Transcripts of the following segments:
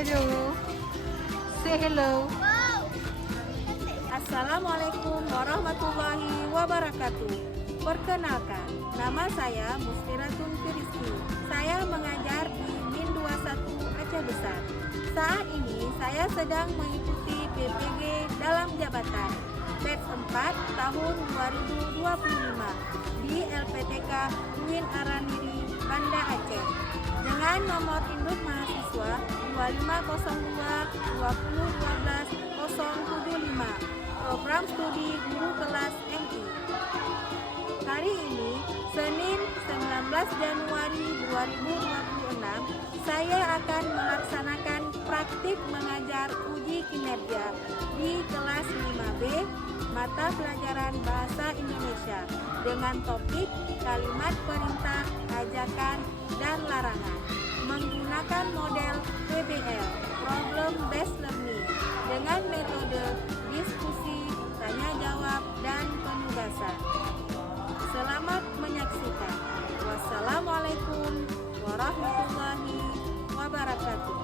Hello. Say hello. Assalamualaikum warahmatullahi wabarakatuh. Perkenalkan, nama saya Mustiratun Firiski. Saya mengajar di Min 21 Aceh Besar. Saat ini saya sedang mengikuti PPG dalam jabatan batch 4 tahun 2025 di LPTK UIN Araniri, Banda Aceh dengan nomor induk mahasiswa 2502 2012 075 program studi guru kelas MI. Hari ini, Senin 19 Januari 2026, saya akan melaksanakan praktik mengajar uji kinerja di kelas 5B mata pelajaran Bahasa Indonesia dengan topik kalimat perintah, ajakan, dan larangan menggunakan model PBL (Problem Based Learning) dengan metode diskusi, tanya jawab, dan penugasan. Selamat menyaksikan. Wassalamualaikum warahmatullahi wabarakatuh.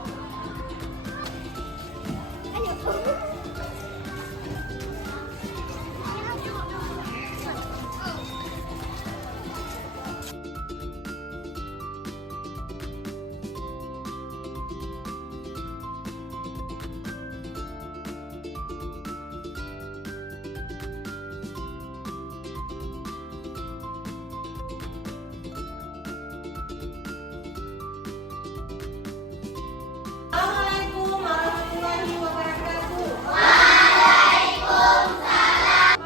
Assalamualaikum warahmatullahi wabarakatuh. Waalaikumsalam.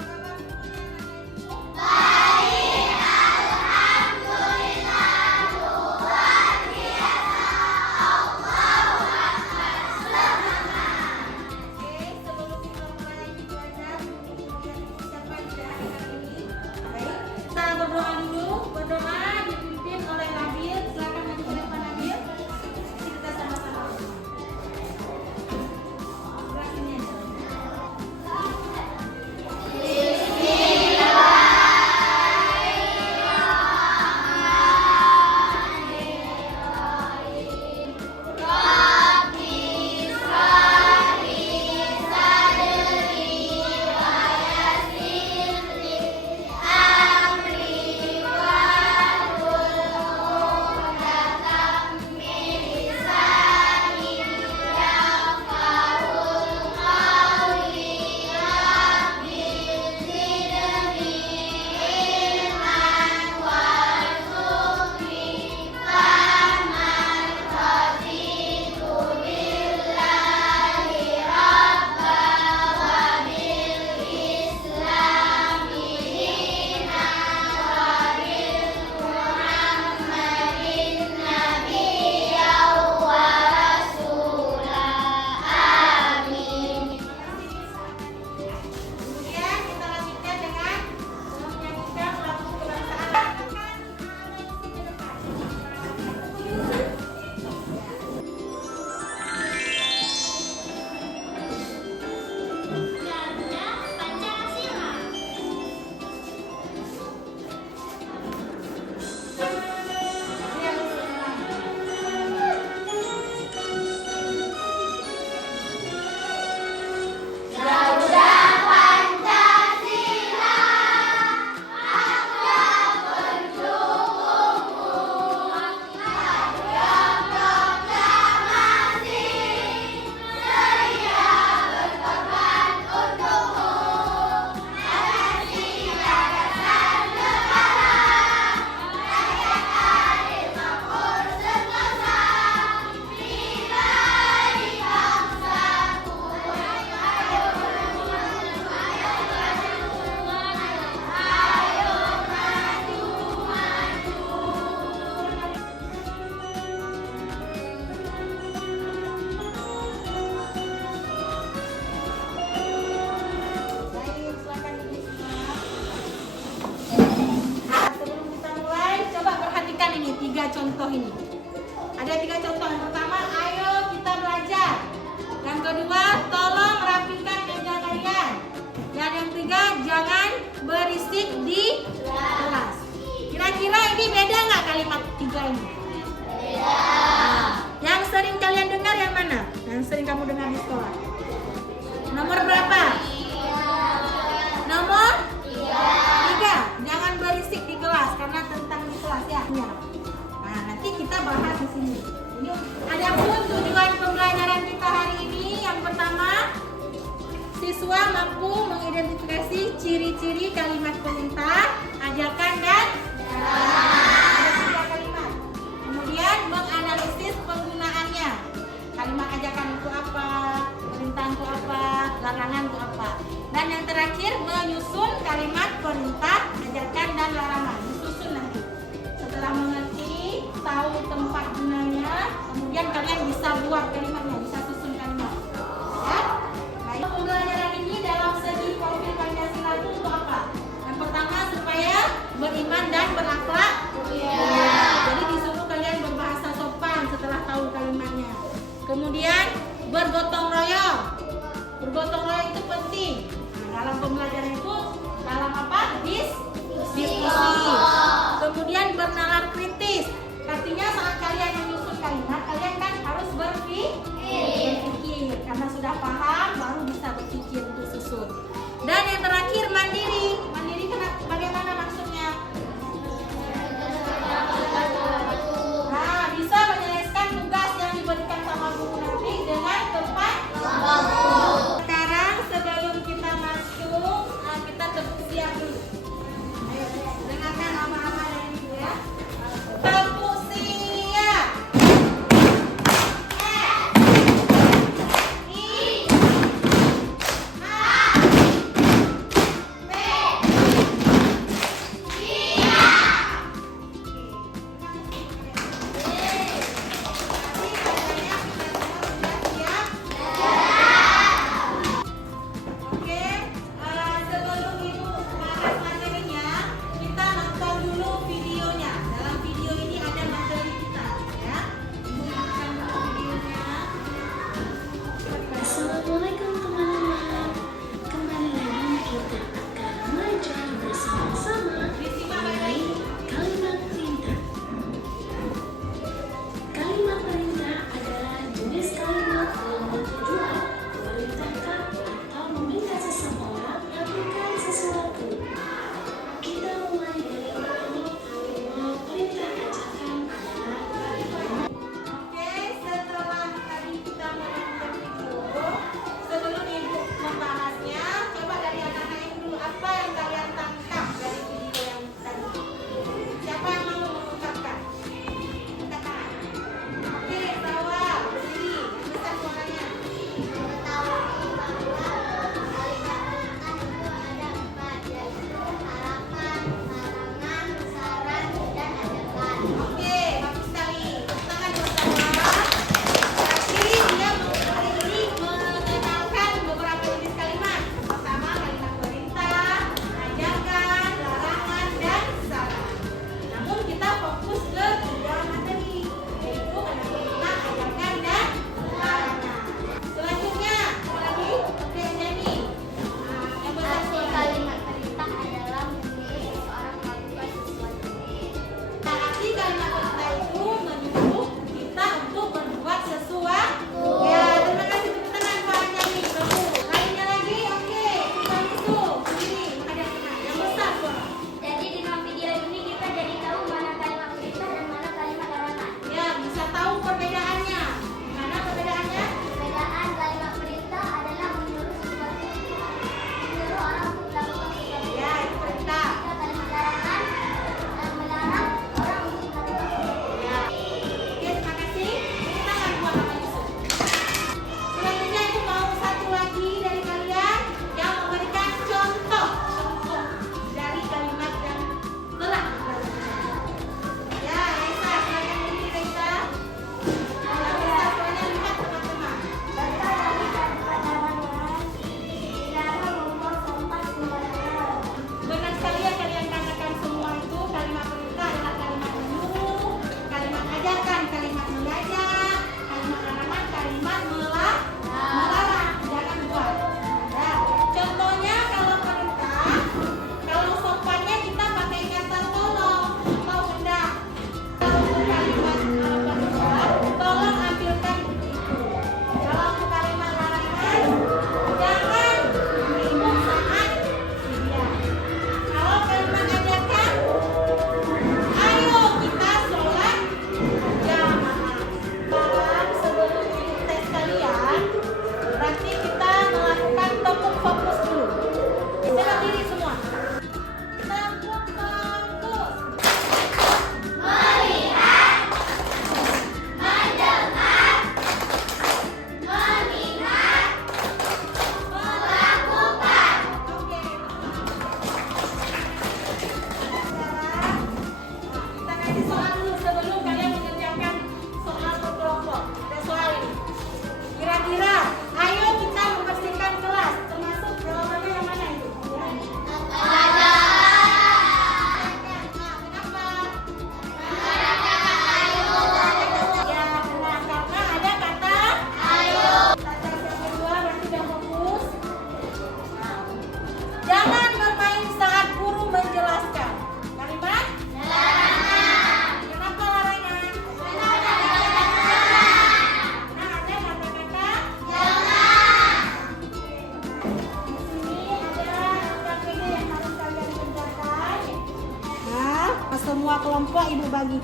Baik, alhamdulillah. Luar biasa. Allahu Akbar. Semangat. Oke, sebelum kita mulai belajar kemudian ucapan di hari ini. Baik, kita berdoa dulu. Berdoa dipimpin oleh Nabil. Silakan maju ke depan Nabil. Kita sama-sama. Contoh ini. Ada 3 contoh. Yang pertama, ayo kita belajar. Yang kedua, tolong rapikan meja kalian. Dan yang ketiga, jangan berisik di kelas. Kira-kira ini beda nggak kalimat 3 ini? Beda. Yang sering kalian dengar yang mana? sekolah. Nomor berapa? Nomor 3. Jangan berisik di kelas karena tentang di kelas ya. Nah, nanti kita bahas di sini. Ini adapun tujuan pembelajaran kita hari ini yang pertama, siswa mampu mengidentifikasi ciri-ciri kalimat perintah, ajakan dan ada 3 kalimat. Kemudian menganalisis penggunaannya. Kalimat ajakan itu apa, perintah itu apa, larangan itu apa. Dan yang terakhir menyusun kalimat perintah, ajakan dan larangan. Disusun nanti. Setelah mengerti, tahu tempat gunanya, kemudian kalian bisa buat kalimatnya, bisa susun kalimat. Ya? Baik, pembelajaran ini dalam segi profil Pancasila itu untuk apa? Yang pertama supaya beriman dan berakhlak. Jadi disuruh kalian berbahasa sopan setelah tahu kalimatnya. Kemudian bergotong royong. Bergotong royong itu penting. Nah, dalam pembelajaran itu dalam apa? Diskusi. Kemudian bernalar kritis. Artinya saat kalian menyusun kalimat, kalian kan harus berpikir. Karena sudah paham, baru bisa berpikir untuk susun. Dan yang terakhir mandiri. Mandiri bagaimana maksudnya? Nah, bisa menyelesaikan tugas yang diberikan sama guru nanti dengan tepat waktu. Sekarang sebelum kita masuk, kita siap dulu. Ayo, dengarkan nama-nama dari ibu ya. Tepuk siap.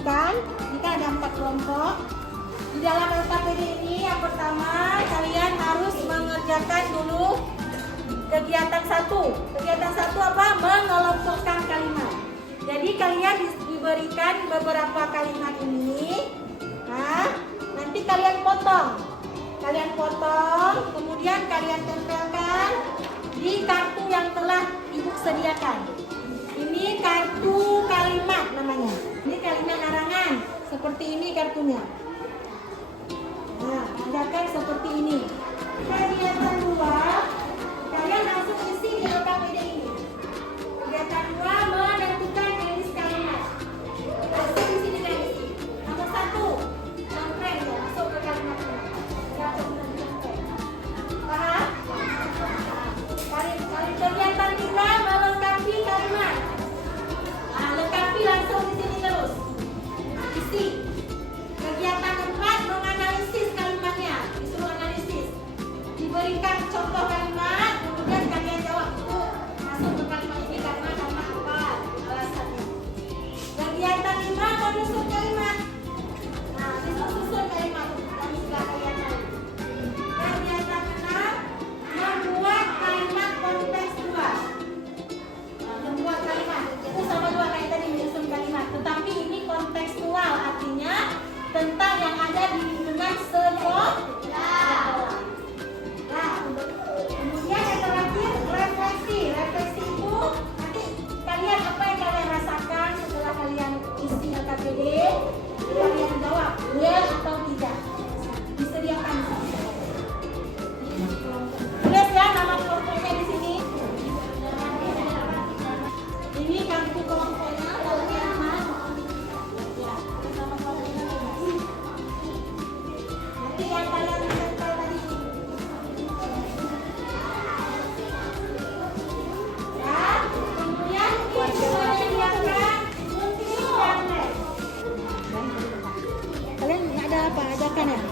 kan? Ini kan ada 4 kelompok. Di dalam LKPD ini yang pertama kalian harus mengerjakan dulu kegiatan 1. Kegiatan 1 apa? Mengelompokkan kalimat. Jadi kalian diberikan beberapa kalimat ini. Nah, nanti kalian potong. Kalian potong, kemudian kalian tempelkan di kartu yang telah ibu sediakan. Ini kartu kalimat namanya. Ini kalimat larangan. Seperti ini kartunya. Nah, kerjakan seperti ini. Kegiatan 2, kalian langsung isi di LKPD ini. Kegiatan 2, menentukan jenis kalimat. Isi di sini guys. Nomor 1, contoh ya, masuk ke kalimat ini. Paham? Kegiatan 3, melengkapi kalimat. Nah, lengkapi langsung di sini terus. Isi. Kegiatan 4, menganalisis kalimatnya. Disuruh analisis. Diberikan contoh kalimat, kemudian kalian jawab itu masuk ke kalimat ini karena apa alasannya. Kegiatan 5, menyusun kalimat. Nah, disusun kalimat yang sudah kalian tahu. Kegiatan 6, membuat kalimat kontekstual. Nah, membuat kalimat itu sama juga kayak tadi menyusun kalimat, tetapi ini kontekstual, artinya tentang yang ada di lingkungan sekolah. Nah, kemudian yang terakhir refleksi. Refleksi itu nanti kalian apa yang kalian rasakan setelah kalian isi LKPD, kalian jawab ya atau tidak. Disediakan. Tulis ya nama kelompoknya di sini. Ini kartu kelompoknya kalau yang mana? Ya, nama kelompoknya. Nanti yang kalian tempel tadi. Ya, kemudian disediakan gunting dan lem. Kalian ada apa? Ajakan ya? Nah.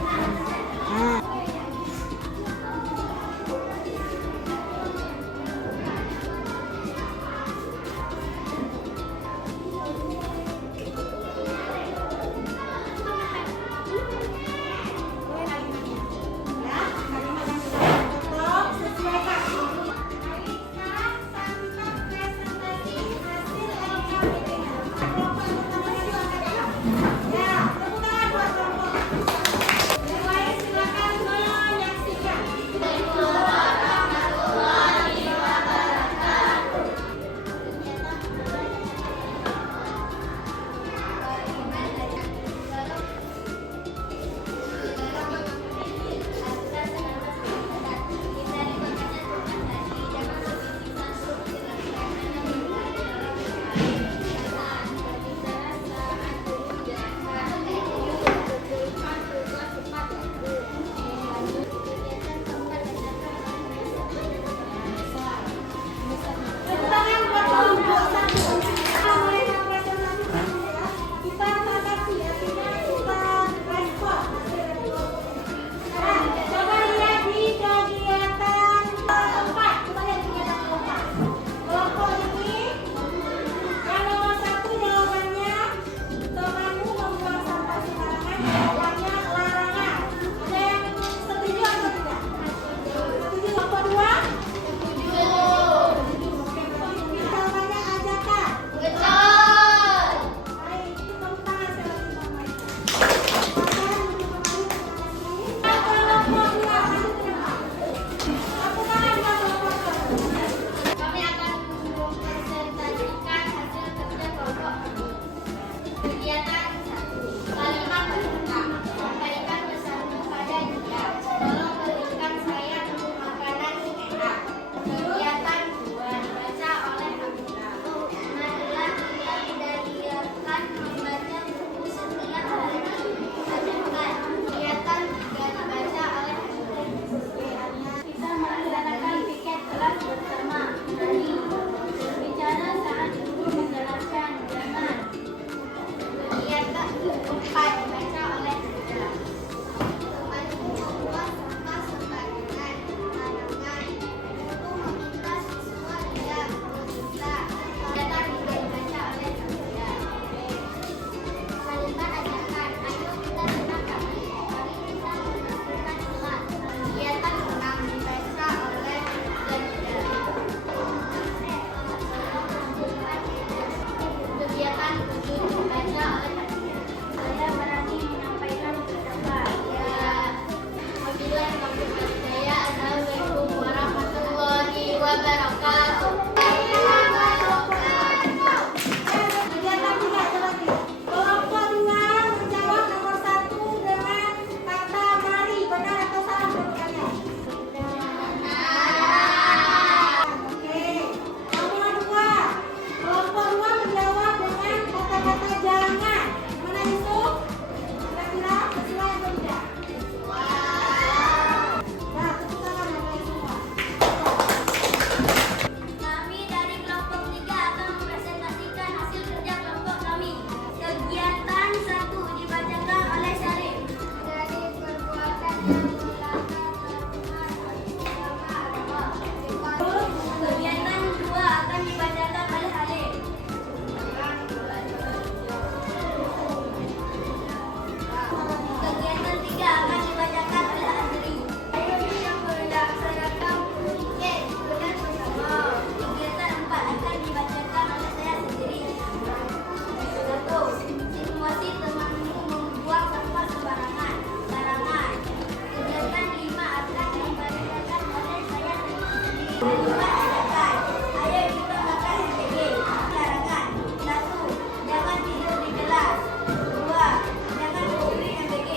Kalimat ajakan. Ayo kita makan MBG. Larangan. 1. Jangan tidur di kelas. 2. Jangan memberi MBG.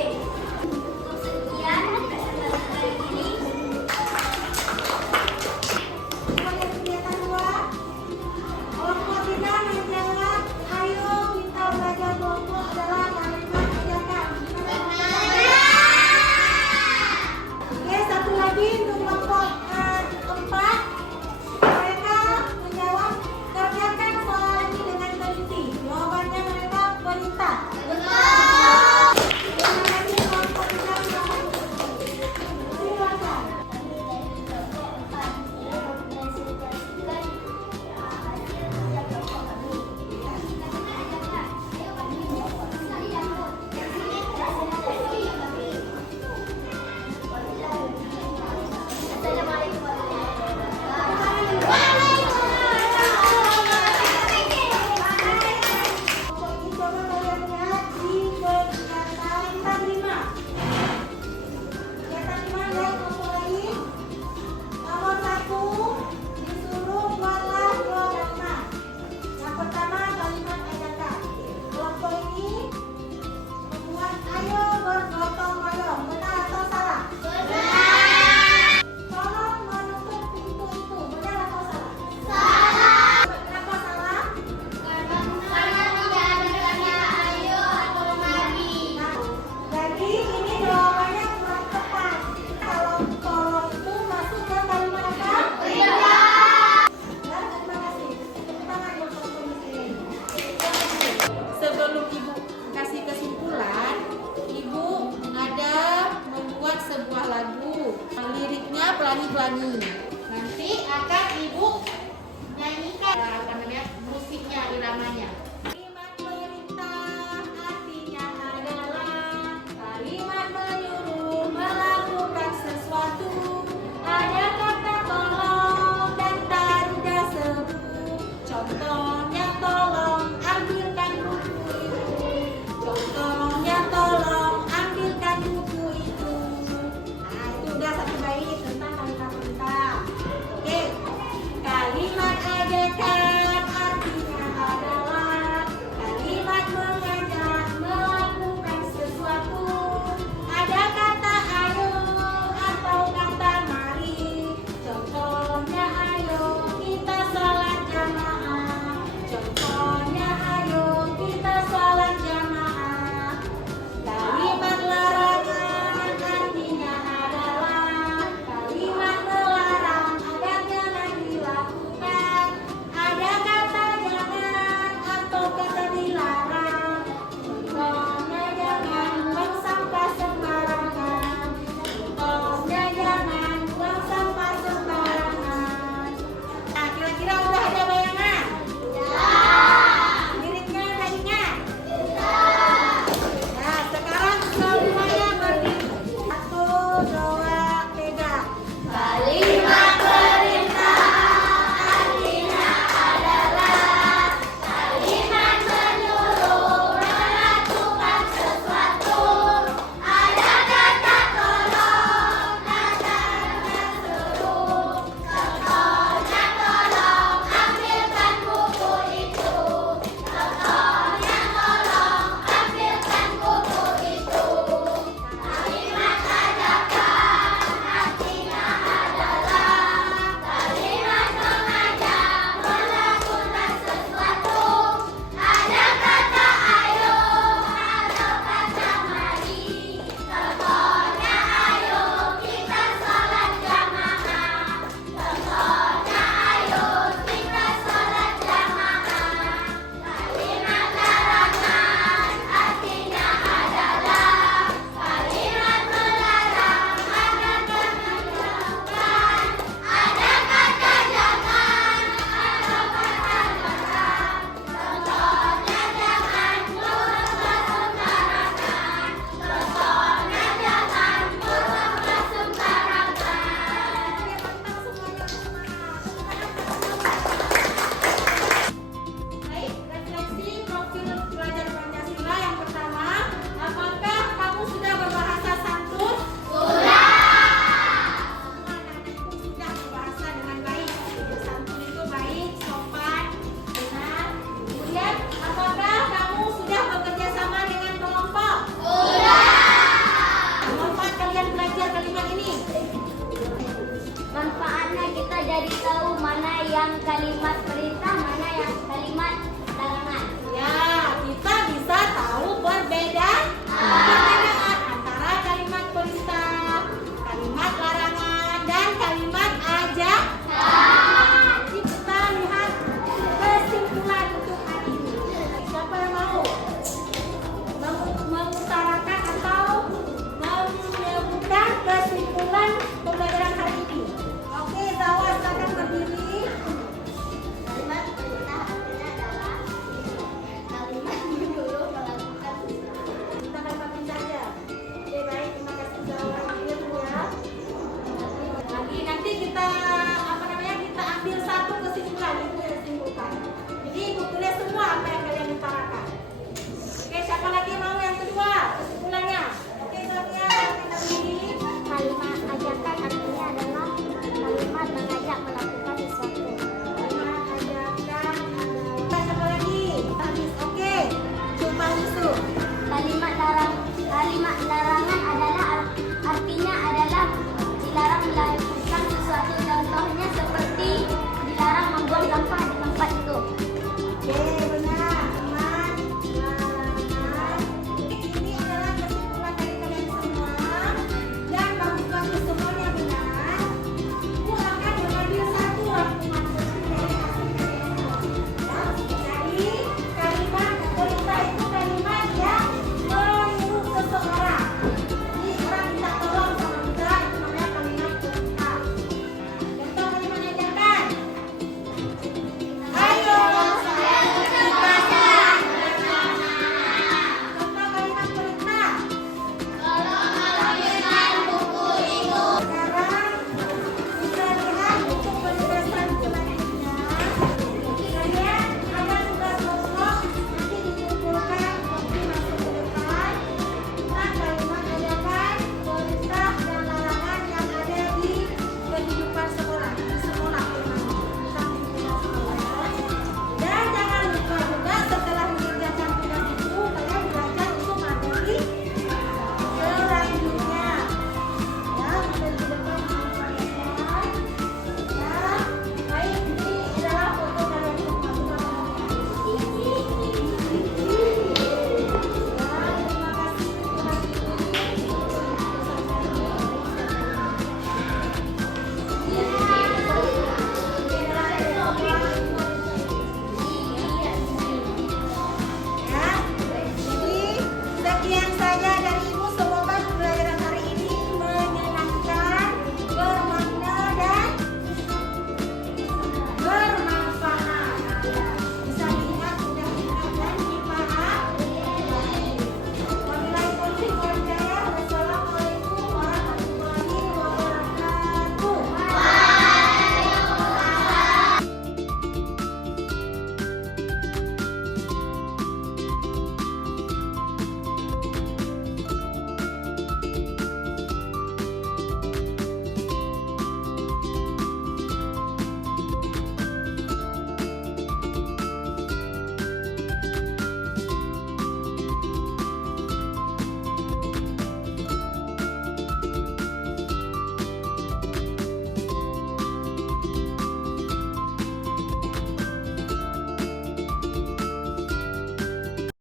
Cukup sekian kesempatan kali ini. Pada kegiatan 2, kelompok kita menjawab, ayo kita belajar kelompok adalah kalimat ajakan. Oke, satu lagi untuk kelompok 4. Mereka menjawab, kerjakan soal ini dengan teliti. Jawabannya mereka wanita. Terima kasih kelompok kita menjawab. Silakan. Sebelum Ibu kasih kesimpulan, Ibu ada membuat sebuah lagu. Liriknya pelangi-pelangi. Nanti akan Ibu nyanyikan musiknya, iramanya. Kalimat perintah artinya adalah kalimat menyuruh melakukan sesuatu. Ada kata tolong dan tanda seru. Contohnya tolong ambilkan buku itu. Contohnya tolong ambilkan buku itu. Nah, itu udah satu bait tentang kalimat perintah. Oke. Kalimat ajakan artinya adalah kalimat